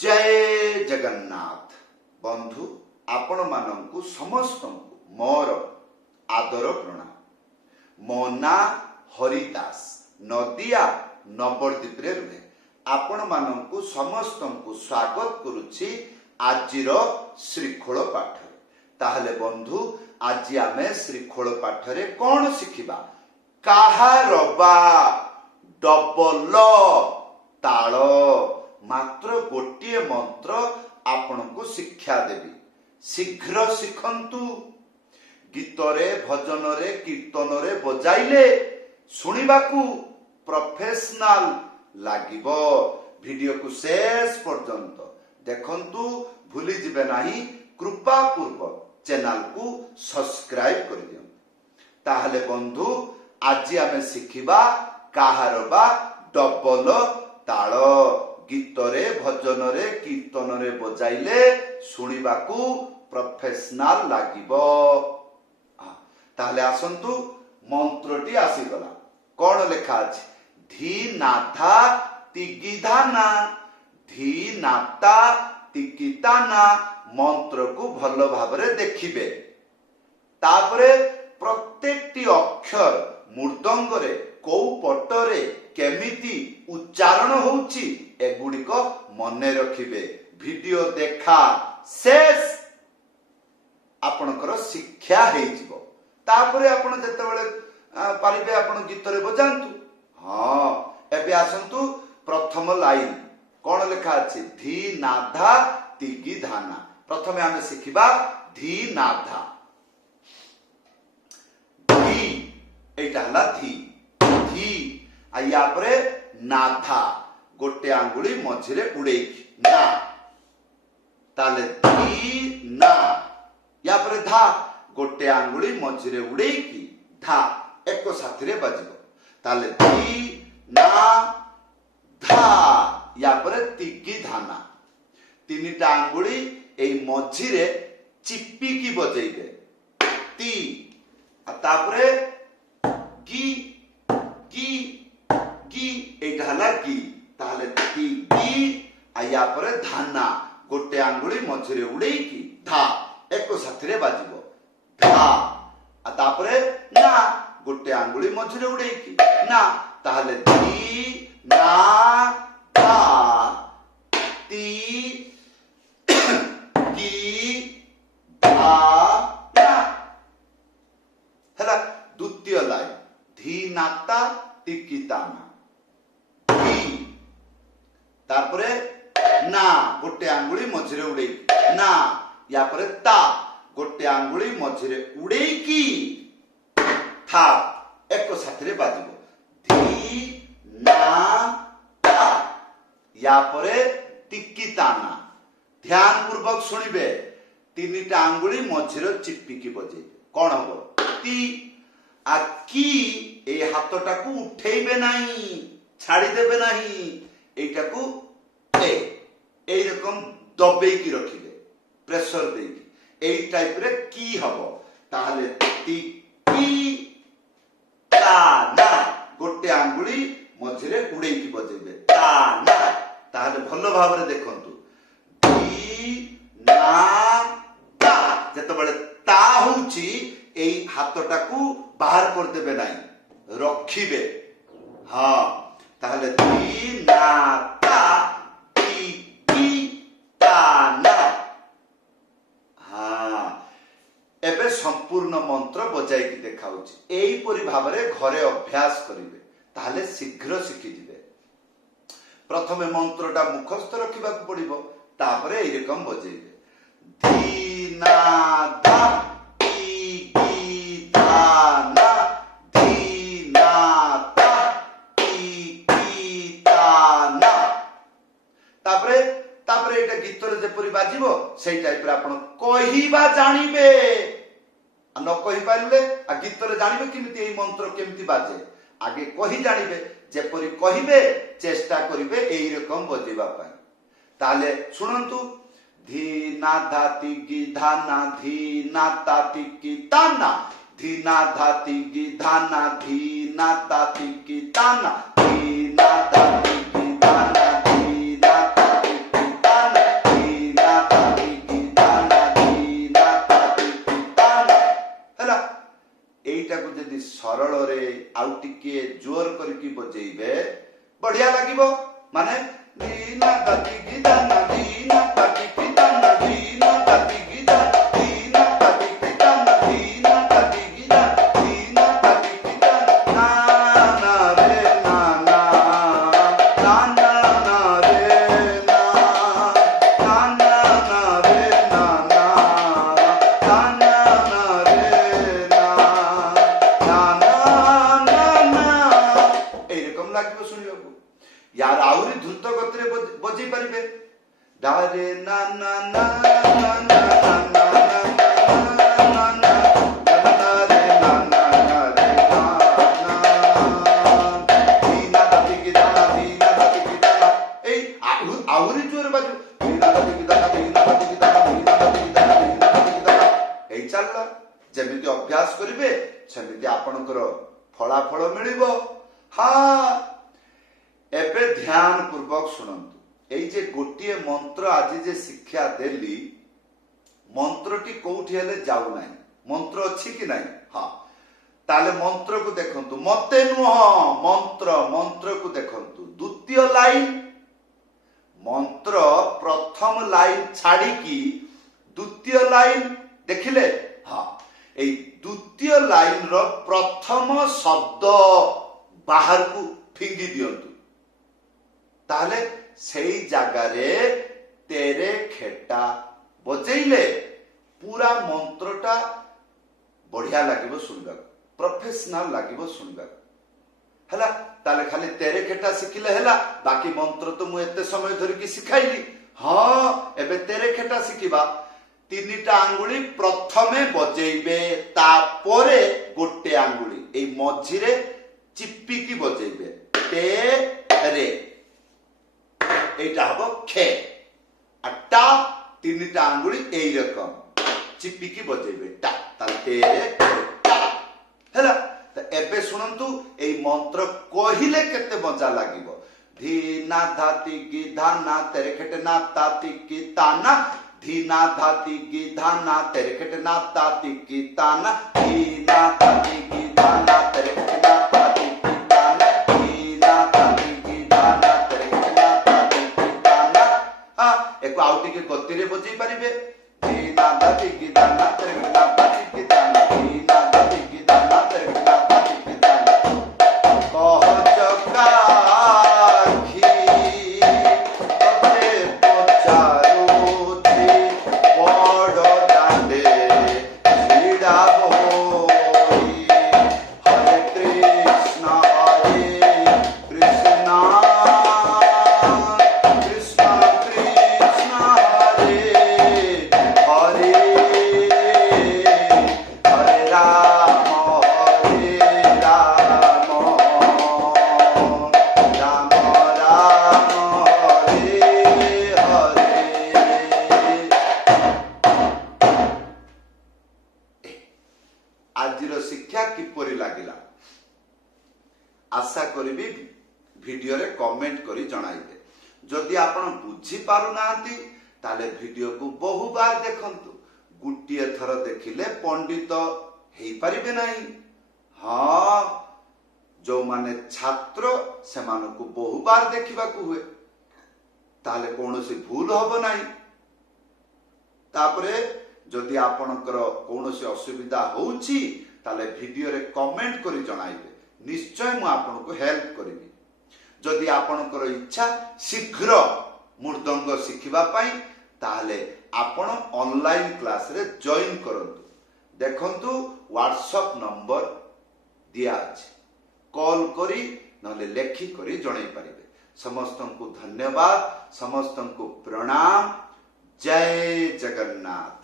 जय जगन्नाथ बंधु आपण मानंकु समस्त मोर आदर प्रणाम। मो ना हरिदास नदिया नवद्वीप रे रुहे आपण मानंकु समस्त स्वागत करुछि आजिर श्रीखोल पाठ। ताहले बंधु आज आमे श्रीखोल पाठ रे कोन शिखिबा? काहारबा डबल ताल मात्र गोटे मंत्र आपनको शिक्षा देवी, शीघ्र शिखंतु। गीतरे भजन रे कीर्तन रे बजाइले सुनिबाकू प्रोफेशनल लागिबो। वीडियो को शेष पर्यंत देखंतु, भूली जिबे नाही। कृपा पूर्वक चैनल को सब्सक्राइब कर दियो। ताहले बंधु आज आमे शिखिबा काहारबा डबल ताल। गीतरे भजन रे कीर्तन रे बजाइले सुनिबाकू प्रोफेशनल लागिबो। ताहले आसंतु मंत्रटी आसीगला। कोन लेखा अछि? धी नाथा तिगिधाना, धी नाता तिकिताना। मंत्र को भल भाबरे देखिबे। तापरे प्रत्येकटी अक्षर मृदंग रे को पटरे केमिति उच्चारण होउची एगुड़िक मने रखिबे। वीडियो देखा शेष आपनकर शिक्षा हेजिबो। तापरे आपण जेतेबेले पारिबे आपण गीत रे बजांतु। हां एबे आसंतु प्रथम लाइन कोन लेखा अछि? धी नाधा तिगी धाना। प्रथमे आमे शिखिबा धी नाधा। धी एटा हला धी धी आया परे नाथा गोटे आंगुली मझिरे उड़ेकी ना। ताले धी ना या परे धा गोटे आंगुली मझिरे उड़ेकी धा एको साथीरे बाजिबो। ताले धी ना धा या परे तिगी धाना। तीनिटा आंगुली एई मझिरे चिप्पिकी बजेइबे ती। तापरे गी गी गी एटा हला गी। ताहले ती गी आया परे धाना गोटे आंगुली मझिरे उड़ेकी धा एको साथीरे बाजिबो धा। तापरे ना गोटे आंगुली मझिरे उड़ेकी ना। ताहले धी ना धा ती गी धा ना। हला द्वितीय लाइन धी नाता तिकिताना। धी तारपरे ना गोटे आंगुली मझिरे उड़ेकी ना या परे ता गोटे आंगुली मझिरे उड़ेकी था एको साथीरे बाजिबो धी ना ता या परे तिकिताना। ध्यान पूर्वक सुनिबे। तीनिटा आंगुली मझिरे चिप्पिकी बजेइबे कोन हबो? ती। आ की ए हातटाकू उठेइबे नाही, छाड़ी देबे नाही। एटाकू ए रकम दबेकी रखिबे प्रेशर देकी। एई टाइप रे की हबो? ताहले ती की ता ना गोटे आंगुली मझिरे उड़ेकी बजेइबे ता ना। ताहले भलो भाबरे देखंतु धी ना ता जेतेबेले ता होउची एई हातटाकू बाहर कर देबे नाही, रखिबे। हां ताहले धी ना ता ती की ता ना। हां एबे संपूर्ण मंत्र बजाई की देखाउची। एई परि भाबरे घरे अभ्यास करिवे, ताहले शीघ्र शिखि जिवे। प्रथमे मंत्रटा मुखस्थ रखिबा को पड़िबो, तापरे एई रकम बजेइबे धी ना धा ती गी धा ना धी ना ता ती की ता ना। तापरे तापरे एटा गीत रे जेपरि बाजिबो सेई टाइप रे आपण कहिबा जानिबे। न कहि पाइले आ गीत रे जानिबे किमिति एई मंत्र केमिति बाजे। आगे कहि जानिबे, जेपरि कहिबे चेष्टा करिबे एई रकम बजेबा पय। ताले सुनंतु धी ना धा तिगी धाना धी ना ता तिगी ताना धी ना धा तिगी धाना धी ना ता तिगी ताना धी ना धा तिगी धाना धी ना ता तिगी ताना। आउ टिके जोर करके बजेइबे बढ़िया लागिबो माने दीना ताती गीता ना दीना ताती गीता ना दीना ताती गीता दीना ताती गीता ना दीना ताती गीता दीना ताती गीता ना ना रे ना ना ना ना ना रे ना ना ना ना रे ना ना ना ना ना रे ना ना ना ना एरकम लागिबो सुनिବାକୁ यार आउरी द्रुत गतिरे बजेई पारिबे डारे ना ना ना ना ना ना ना ना ना ना रे ना ना ना रे ना ना दीना ताती गीता ना दीना ताती गीता ना ए आउरी जोर बाजू दीना ताती गीता ना दीना ताती गीता ना दीना ताती गीता ना दीना ताती गीता ना ए चलला जेमिति अभ्यास करिवे सेमिति आपनकर फलाफल मिलिबो हां एबे ध्यान पूर्वक सुनंतु एई जे गोटिए मंत्र आज जे शिक्षा देली मंत्रटी कोठी हेले जाऊ नाही मंत्र अछि कि नाही हां ताले मंत्र को देखंतु मते नुह मंत्र को देखंतु द्वितीय लाइन मंत्र प्रथम लाइन छाड़ी की द्वितीय लाइन देखिले हां एई द्वितीय लाइन रो प्रथम शब्द बाहर को फिंगी दियंतु ताले सेई जागारे तेरे खेटा बजेइले पूरा मंत्रटा बढ़िया लागिबो सुनबा प्रोफेशनल लागिबो सुनबा हला ताले खाली तेरे खेटा सिखिले हला बाकी मंत्र तो मु एते समय धरि की सिखाइली हां एबे तेरे खेटा सिखिबा तीनटा आंगुली प्रथमे बजेइबे तापरे गोटे आंगुली एई मझिरे चिप्पी की बजेइबे ते रे एटा हबो खे अट्टा तीनटा आंगुली एई रकम चिप्पी की बजेइबे टा ताते टा हैला त एबे सुनंतु एई मंत्र कहिले केते मजा लागिबो धीना धाती गी धाना तेरे खेटे ना ताती की ताना धीना धाती गी धाना तेरे खेटे ना ताती की ताना धीना धाती गी धाना तेरे खेटे ना ताती की ताना धीना धाती गी धाना तेरे खेटे ना ताती की ताना हां एको आउटी के गति रे बजेई परिबे धीना धाती गी धाना तेरे खेटे ना ताती की ताना धीना धाती गी धाना तेरे खेटे ना ताती की ताना कह चका आजिर शिक्षा किपरि लागिला आशा करिबी वीडियो रे कमेंट करी जणाइबे जदि आपण बुझी पारु नांती ताले वीडियो को बहु बार देखंतु गुटिए थर देखिले पंडित हेई परिबे नाही हां जो माने छात्र से माने को बहु बार देखिबा को हुए ताले कोनोसी भूल होबो नाही तापरे जदि आपणकर कौनसी असुविधा होउछि ताले वीडियो रे कमेंट करी जणाइबे निश्चय मु आपनको हेल्प करिबी जदि आपणकर इच्छा शीघ्र मृदंग शिखिबा पई ताले आपण ऑनलाइन क्लास रे जॉइन करंतु देखंतु व्हाट्सएप नंबर दिया अछि कॉल करी नले लेखि करी जणाई परिबे समस्तन को धन्यवाद समस्तन को प्रणाम जय जगन्नाथ।